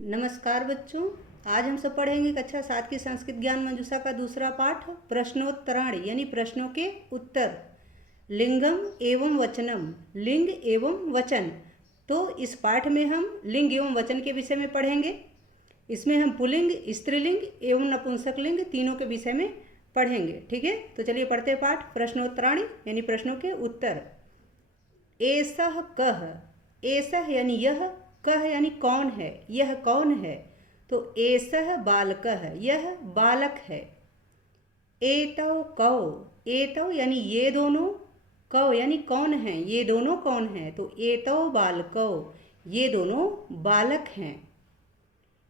नमस्कार बच्चों। आज हम सब पढ़ेंगे कक्षा 7 की संस्कृत ज्ञान मंजूषा का दूसरा पाठ प्रश्नोत्तराणि यानी प्रश्नों के उत्तर। लिंगम एवं वचनम, लिंग एवं वचन। तो इस पाठ में हम लिंग एवं वचन के विषय में पढ़ेंगे। इसमें हम पुल्लिंग, स्त्रीलिंग एवं नपुंसक लिंग तीनों के विषय में पढ़ेंगे। ठीक है, तो चलिए पढ़ते पाठ प्रश्नोत्तराणि यानी प्रश्नों के उत्तर। एसह कह, एसह यानी यह, कह यानी कौन है, यह कौन है। तो एसह बालकः, यह बालक है। एतौ कौ, एतौ यानी ये दोनों, कौ यानी कौन है, ये दोनों कौन है। तो एतौ बालकौ, ये दोनों बालक हैं।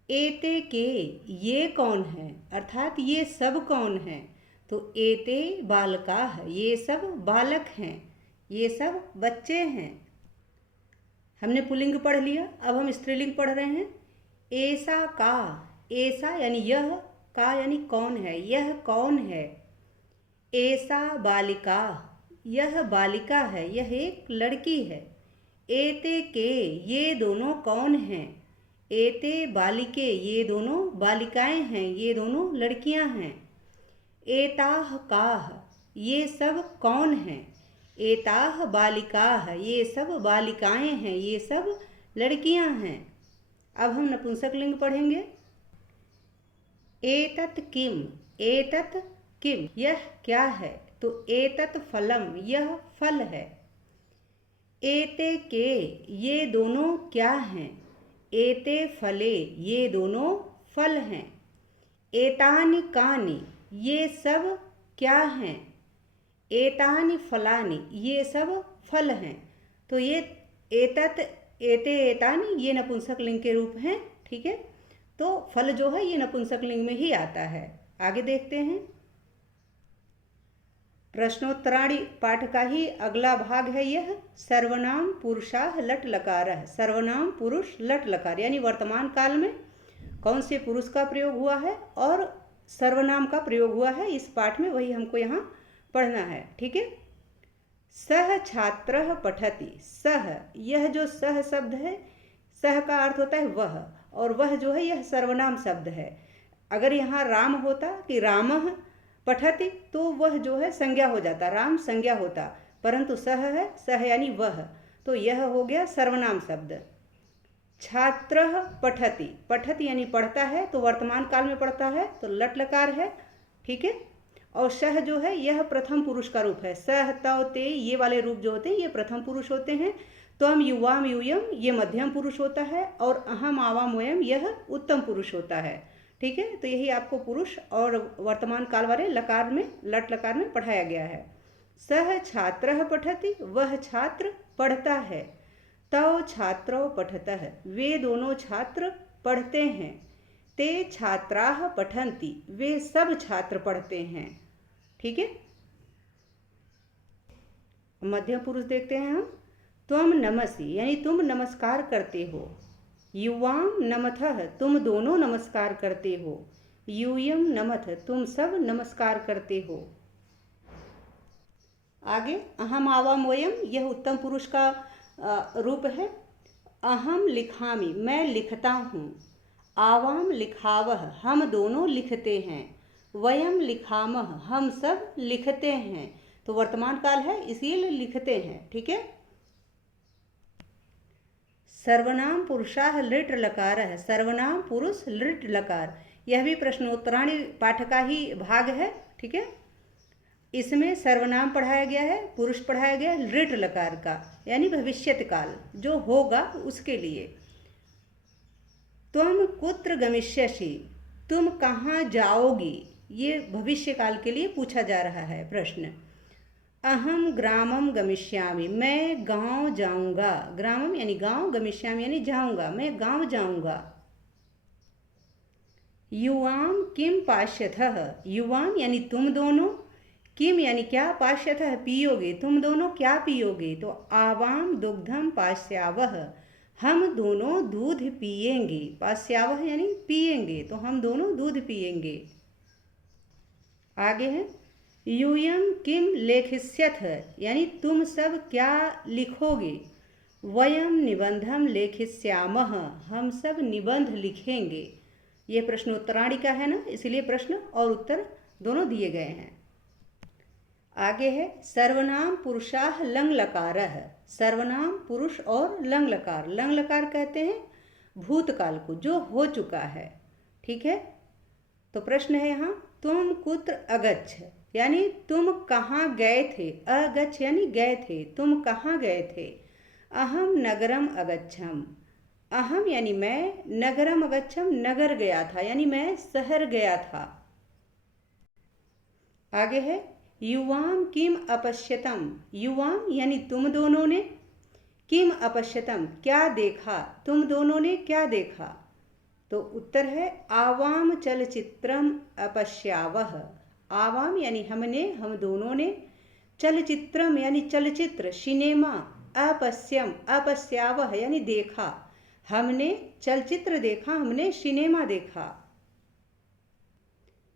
एते के, ये कौन है, अर्थात ये सब कौन है। तो एते बालकाः, ये सब बालक हैं, ये सब बच्चे हैं। हमने पुल्लिंग पढ़ लिया, अब हम स्त्रीलिंग पढ़ रहे हैं। ऐसा का, ऐसा यानी यह, का यानी कौन है, यह कौन है। ऐसा बालिका, यह बालिका है, यह एक लड़की है। एते के, ये दोनों कौन हैं। एते बालिके, ये दोनों बालिकाएं हैं, ये दोनों लड़कियां हैं। एताह काह, ये सब कौन हैं। एताह बालिकाः, ये सब बालिकाएं हैं, ये सब लड़कियां हैं। अब हम नपुंसक लिंग पढ़ेंगे। एतत् किम, एतत् किम, यह क्या है। तो एतत् फलम, यह फल है। एते के, ये दोनों क्या हैं। एते फले, ये दोनों फल हैं। एतानि कानि, ये सब क्या हैं। एतानि फलानि, ये सब फल हैं। तो ये एतत्, एते, एतानि ये नपुंसक लिंग के रूप हैं। ठीक है, तो फल जो है ये नपुंसक लिंग में ही आता है। आगे देखते हैं। प्रश्नोत्तराणि पाठ का ही अगला भाग है यह। सर्वनाम पुरुषाः लट लकारः, सर्वनाम पुरुष लट लकार यानी वर्तमान काल में कौन से पुरुष का प्रयोग हुआ है और सर्वनाम का प्रयोग हुआ है इस पाठ में, वही हमको यहाँ पढ़ना है। ठीक है। सह छात्रः पठति, सह, यह जो सह शब्द है, सह का अर्थ होता है वह, और वह जो है यह सर्वनाम शब्द है। अगर यहाँ राम होता कि रामः पठति तो वह जो है संज्ञा हो जाता, राम संज्ञा होता, परंतु सह है, सह यानी वह, तो यह हो गया सर्वनाम शब्द। छात्रः पठति, पठति यानी पढ़ता है, तो वर्तमान काल में पढ़ता है तो लट लकार है। ठीक है, और सह जो है यह प्रथम पुरुष का रूप है। सह, तौ, ते ये वाले रूप जो होते हैं ये प्रथम पुरुष होते हैं। त्वम, युवाम, यूयम ये मध्यम पुरुष होता है, और अहम, आवाम, वयम यह उत्तम पुरुष होता है। ठीक है, तो यही आपको पुरुष और वर्तमान काल वाले लकार में, लट लकार में पढ़ाया गया है। सह छात्रः पठति, वह छात्र पढ़ता है। तौ छात्रौ पठतः, वे दोनों छात्र पढ़ते हैं। ते छात्राः पठन्ति, वे सब छात्र पढ़ते हैं। ठीक है, मध्यम पुरुष देखते हैं हम। त्वम नमसि यानी तुम नमस्कार करते हो। युवाम नमथः, तुम दोनों नमस्कार करते हो। यूयम नमथ, तुम सब नमस्कार करते हो। आगे अहम, आवाम, वयम यह उत्तम पुरुष का रूप है। अहम लिखामि, मैं लिखता हूँ। आवाम लिखावह, हम दोनों लिखते हैं। वयम लिखामह, हम सब लिखते हैं। तो वर्तमान काल है इसीलिए लिखते हैं। ठीक है। सर्वनाम पुरुषाः लृट लकारः, सर्वनाम पुरुष लृट लकार, यह भी प्रश्नोत्तराणि पाठ का ही भाग है। ठीक है, इसमें सर्वनाम पढ़ाया गया है, पुरुष पढ़ाया गया है लृट लकार का, यानी भविष्यत काल जो होगा उसके लिए। त्वम कुत्र गमिष्यसि, तुम कहाँ जाओगी, ये भविष्य काल के लिए पूछा जा रहा है प्रश्न। अहम ग्रामम गमिष्यामि, मैं गांव जाऊंगा। ग्रामम यानी गांव, गमिष्यामि यानी जाऊंगा, मैं गांव जाऊंगा। युवाम किम पाश्यथः, युवाम यानी तुम दोनों, किम यानी क्या, पाश्यथः पियोगे, तुम दोनों क्या पियोगे। तो आवाम दुग्धम पास्यावह, हम दोनों दूध पिएंगे। पास्यावह यानी पिएंगे, तो हम दोनों दूध पिएंगे। आगे है यूयम किम लेखिष्यथ, यानी तुम सब क्या लिखोगे। वयम निबंधम लेखिष्यामः, हम सब निबंध लिखेंगे। ये प्रश्नोत्तराणि का है ना, इसलिए प्रश्न और उत्तर दोनों दिए गए हैं। आगे है सर्वनाम पुरुषाः लंग लकारः। सर्वनाम पुरुष और लंग लकार। लंग लकार कहते हैं भूतकाल को, जो हो चुका है। ठीक है, तो प्रश्न है यहाँ तुम कुत्र अगच्छ, यानी तुम कहाँ गए थे। अगच्छ यानी गए थे, तुम कहाँ गए थे। अहम नगरम अगच्छम, अहम यानी मैं, नगरम अगच्छम नगर गया था, यानी मैं शहर गया था। आगे है युवाम किम अपश्यतम, युवाम यानी तुम दोनों ने, किम अपश्यतम क्या देखा, तुम दोनों ने क्या देखा। तो उत्तर है आवाम चलचित्रम अपश्यावह। आवाम यानी हमने, हम दोनों ने, चलचित्रम यानी चलचित्र, सिनेमा, अपश्यम अपश्यावह यानी देखा, हमने चलचित्र देखा, हमने सिनेमा देखा।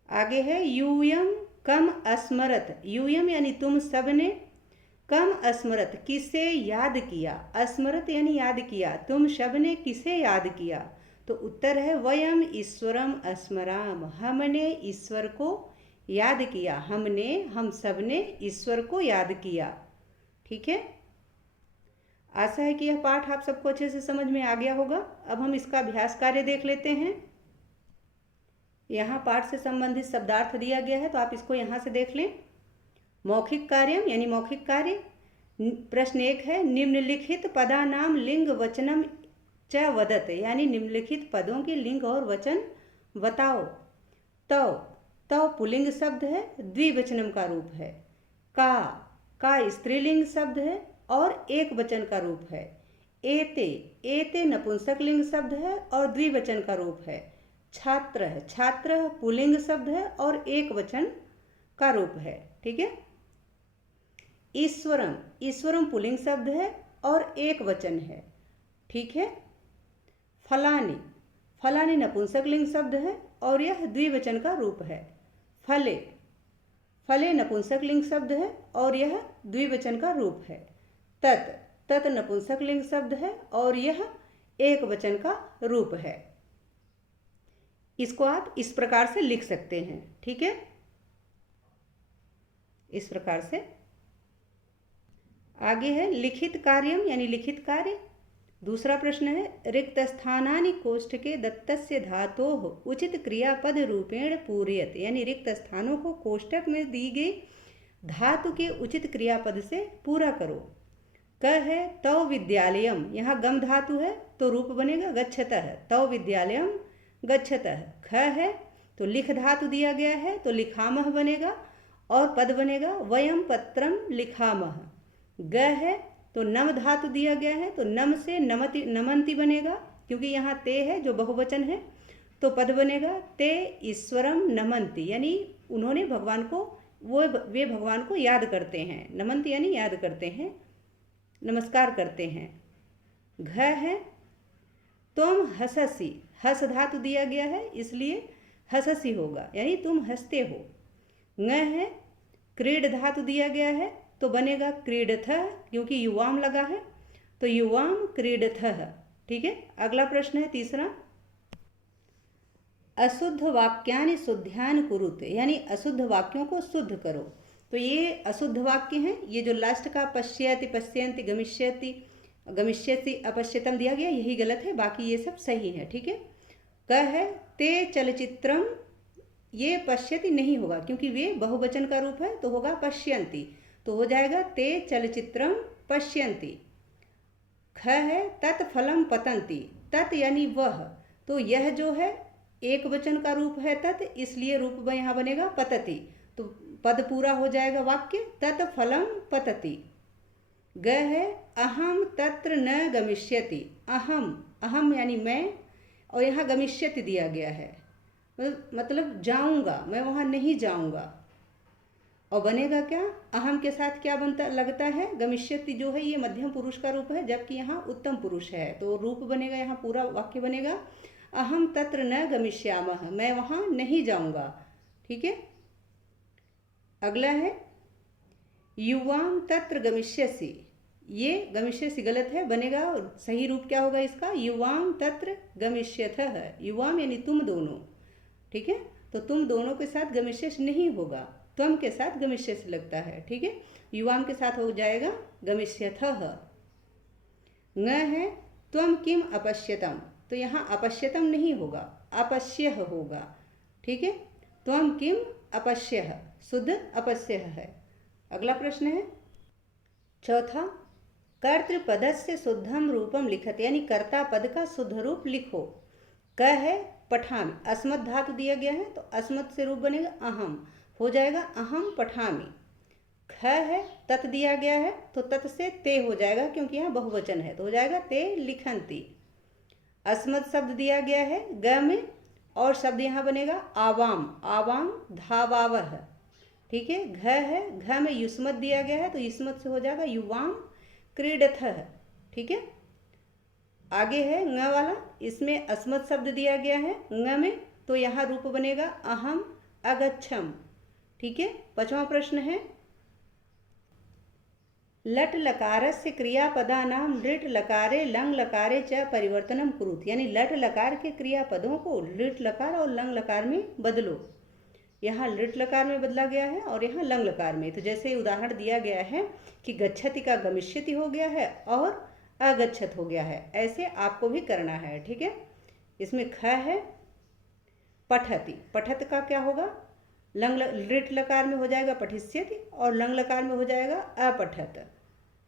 आगे है यूयम कम अस्मरत, यूयम यानी तुम सब ने, कम अस्मरत किसे याद किया, अस्मरत यानी याद किया, तुम सब ने किसे याद किया। तो उत्तर है वयम ईश्वरम अस्मराम, हमने ईश्वर को याद किया, हमने, हम सब ने ईश्वर को याद किया। ठीक है, आशा है कि यह पाठ आप सबको अच्छे से समझ में आ गया होगा। अब हम इसका अभ्यास कार्य देख लेते हैं। यहाँ पाठ से संबंधित शब्दार्थ दिया गया है, तो आप इसको यहाँ से देख लें। मौखिक कार्यम यानी मौखिक कार्य। प्रश्न 1 है निम्नलिखित पदानाम लिंग वचनम च वदत, यानी निम्नलिखित पदों के लिंग और वचन बताओ। तव पुल्लिंग शब्द है, द्विवचनम का रूप है। का स्त्रीलिंग शब्द है और एक वचन का रूप है। एते नपुंसक लिंग शब्द है और द्विवचन का रूप है। छात्र पुल्लिंग शब्द है और एक वचन का रूप है। ठीक है, ईश्वरम पुल्लिंग शब्द है और एक वचन है। ठीक है, फलानी नपुंसक लिंग शब्द है और यह द्विवचन का रूप है। फले नपुंसक लिंग शब्द है और यह द्विवचन का रूप है। तत नपुंसक लिंग शब्द है और यह एक वचन का रूप है। इसको आप इस प्रकार से लिख सकते हैं। ठीक है, इस प्रकार से। आगे है लिखित कार्यम यानी लिखित कार्य। दूसरा प्रश्न है रिक्त स्थानानि कोष्ठके दत्तस्य धातोः उचित क्रियापद रूपेण पूरयत, यानी रिक्त स्थानों को कोष्ठक में दी गई धातु के उचित क्रियापद से पूरा करो। क है तव विद्यालयम, यहाँ गम धातु है तो रूप बनेगा गच्छतः, तव विद्यालयम गच्छतः। ख है तो लिख धातु दिया गया है तो लिखामह बनेगा और पद बनेगा वयम पत्रम लिखामह। ग है तो नम धातु दिया गया है तो नम से नमंती बनेगा, क्योंकि यहाँ ते है जो बहुवचन है तो पद बनेगा ते ईश्वरम नमंती, यानी उन्होंने भगवान को, वे भगवान को याद करते हैं। नमंती यानी याद करते हैं, नमस्कार करते हैं। घ है तुम हंससी, हस धातु दिया गया है इसलिए हंससी होगा, यानी तुम हंसते हो। ङ है क्रीड धातु दिया गया है तो बनेगा क्रीडथः, क्योंकि युवाम लगा है तो युवाम क्रीडथः। ठीक है, अगला प्रश्न है तीसरा अशुद्ध वाक्यानि शुद्ध्यानि कुरुते, यानी अशुद्ध वाक्यों को शुद्ध करो। तो ये अशुद्ध वाक्य हैं, ये जो लास्ट का पश्यति पश्यन्ति गमिष्यति गमिष्यति अपश्यतम दिया गया यही गलत है, बाकी ये सब सही है। ठीक है, क है ते चलचित्रम, ये पश्यति नहीं होगा क्योंकि वे बहुवचन का रूप है तो होगा पश्यन्ति, तो हो जाएगा ते चलचित्रम पश्यन्ति। ख है तत्फलम पतन्ति, तत् यानी वह, तो यह जो है एक वचन का रूप है तत्, इसलिए रूप यहाँ बनेगा पतति, तो पद पूरा हो जाएगा वाक्य तत्फलम पतति। ग है अहम तत्र न गमिष्यति, अहम यानी मैं और यहाँ गमिष्यति दिया गया है मतलब जाऊंगा, मैं वहाँ नहीं जाऊंगा। और बनेगा क्या, अहम के साथ क्या बनता लगता है, गमिष्यति जो है ये मध्यम पुरुष का रूप है जबकि यहाँ उत्तम पुरुष है, तो रूप बनेगा यहाँ पूरा वाक्य बनेगा अहम तत्र न गमिष्यामः, मैं वहाँ नहीं जाऊंगा। ठीक है, अगला है युवाम तत्र गमिष्यसि, ये गमिष्यसि गलत है, बनेगा सही रूप क्या होगा इसका, युवाम तत्र गमिष्यथः, युवाम यानी तुम दोनों, ठीक है। तो तुम दोनों के साथ गमिष्यस नहीं होगा, त्वम के साथ गमिष्यस लगता है, ठीक है। युवाम के साथ हो जाएगा गमिष्यथः। न है त्वम किम अपश्यतम, तो यहाँ अपश्यतम नहीं होगा, अपश्यः होगा, ठीक है। त्वम किम अपश्यः, शुद्ध अपश्यः है। अगला प्रश्न है चौथा, कर्तृपदस्य शुद्धम रूपम लिखत, यानी कर्ता पद का शुद्ध रूप लिखो। क है पठामि, अस्मत् धातु दिया गया है तो अस्मत् से रूप बनेगा अहम, हो जाएगा अहम पठामि। ख है तत् दिया गया है तो तत् से ते हो जाएगा क्योंकि यहाँ बहुवचन है, तो हो जाएगा ते लिखन्ति। अस्मत् शब्द दिया गया है ग में और शब्द यहाँ बनेगा आवाम, आवाम धावावह, ठीक है। घ है, घ में युष्मत दिया गया है तो युष्मत से हो जाएगा युवाम क्रीडथः, ठीक है। आगे है ङ वाला, इसमें अस्मत् शब्द दिया गया है ङ में तो यहाँ रूप बनेगा अहम अगच्छम, ठीक है। पांचवा प्रश्न है लट लकारस्य क्रियापदानां लृट लकारे लंग लकारे च परिवर्तनम कुरुत, यानी लट लकार के क्रियापदों को लृट लकार और लंग लकार में बदलो। यहाँ लृट लकार में बदला गया है और यहाँ लंग लकार में, तो जैसे उदाहरण दिया गया है कि गच्छति का गमिष्यति हो गया है और अगच्छत हो गया है, ऐसे आपको भी करना है, ठीक है। इसमें ख है पठति, पठत का क्या होगा, लंग लृट लकार में हो जाएगा पठिष्यति और लंग लकार में हो जाएगा अपठत।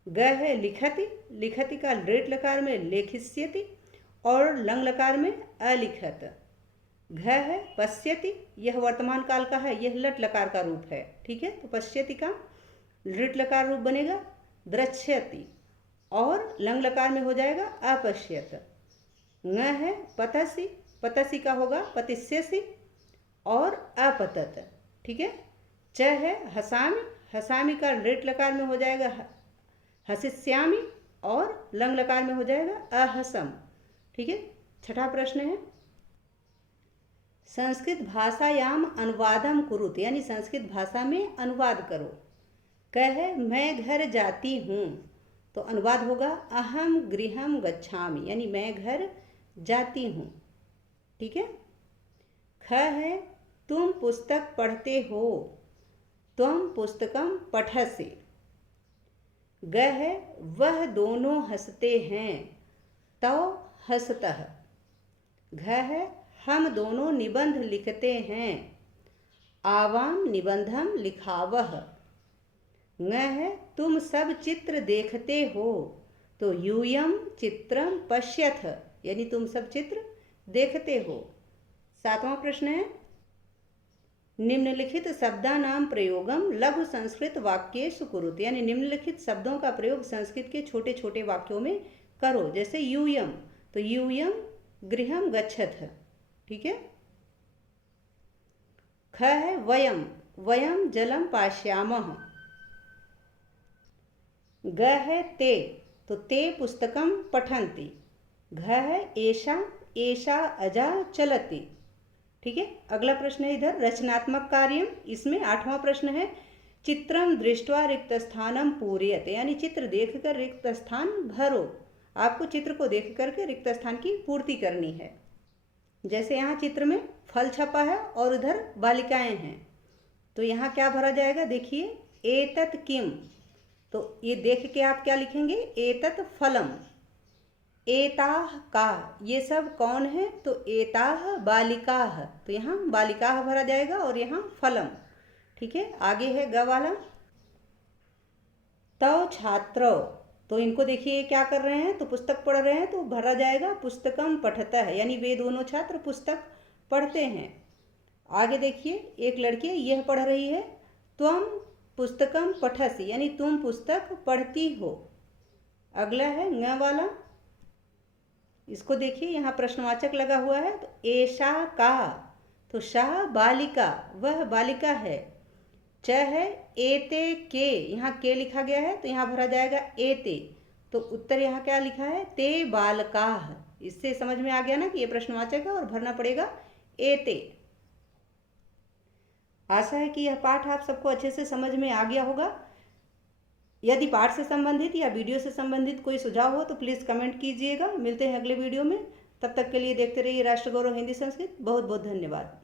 ग है लिखति, लिखति का लृट लकार में लेखिष्यति और लंग लकार में अलिखत। घ है पश्यति, यह वर्तमान काल का है, यह लट लकार का रूप है, ठीक है। तो पश्यति का लृट लकार रूप बनेगा द्रक्ष्यति और लंग लकार में हो जाएगा अपश्यत। ङ है पतसि, पतसि का होगा पतिष्यसि और अपतत, ठीक है। च है हसामि, हसामि का लृट लकार में हो जाएगा हसिष्यामि और लंग लकार में हो जाएगा अहसम, ठीक है। छठा प्रश्न है संस्कृत भाषायाम अनुवादम कुरुत, यानी संस्कृत भाषा में अनुवाद करो। क है मैं घर जाती हूँ, तो अनुवाद होगा अहम गृहम गच्छामि, यानी मैं घर जाती हूँ, ठीक है। ख है तुम पुस्तक पढ़ते हो, त्वम पुस्तकम पठसि। ग है वह दोनों हंसते हैं, तौ हंसतः। घ है हम दोनों निबंध लिखते हैं, आवाम निबंधम लिखावह। ङ है तुम सब चित्र देखते हो, तो यूयम चित्रम पश्यथ, यानी तुम सब चित्र देखते हो। सातवां प्रश्न है निम्नलिखित शब्दानाम प्रयोगम लघु संस्कृत वाक्येषु कुरुत, यानी निम्नलिखित शब्दों का प्रयोग संस्कृत के छोटे छोटे वाक्यों में करो। जैसे यूयम, तो यूयम गृहम गच्छथ, ठीक है। ख है वयम, वयम जलम पाश्यामः। ग है ते, तो ते पुस्तकम पठन्ति। घ है एषा, एषा अजा चलति, ठीक है। अगला प्रश्न है इधर रचनात्मक कार्यम, इसमें आठवां प्रश्न है चित्रम दृष्ट्वा रिक्त स्थानम पूरयते, यानी चित्र देखकर रिक्त स्थान भरो। आपको चित्र को देख करके रिक्त स्थान की पूर्ति करनी है। जैसे यहाँ चित्र में फल छपा है और उधर बालिकाएं हैं, तो यहाँ क्या भरा जाएगा, देखिए एतत् किम, तो ये देख के आप क्या लिखेंगे, एतत् फलम। एताह का, ये सब कौन है, तो एताह बालिकाह, तो यहाँ बालिकाह भरा जाएगा और यहाँ फलम, ठीक है। आगे है ग वाला तव छात्र, तो इनको देखिए क्या कर रहे हैं, तो पुस्तक पढ़ रहे हैं, तो भरा जाएगा पुस्तकम पठतः, यानी वे दोनों छात्र पुस्तक पढ़ते हैं। आगे देखिए एक लड़की यह पढ़ रही है, त्वम पुस्तकम पठसि, यानी तुम पुस्तक पढ़ती हो। अगला है ङ वाला, इसको देखिए यहाँ प्रश्नवाचक लगा हुआ है, तो एषा का, तो शाह बालिका, वह बालिका है। च है एते के, यहाँ के लिखा गया है तो यहाँ भरा जाएगा एते, तो उत्तर यहाँ क्या लिखा है, ते बालकाः। इससे समझ में आ गया ना कि ये प्रश्नवाचक है और भरना पड़ेगा एते। आशा है कि यह पाठ आप सबको अच्छे से समझ में आ गया होगा। यदि पाठ से संबंधित या वीडियो से संबंधित कोई सुझाव हो तो प्लीज़ कमेंट कीजिएगा। मिलते हैं अगले वीडियो में, तब तक के लिए देखते रहिए राष्ट्र गौरव हिंदी संस्कृत। बहुत बहुत धन्यवाद।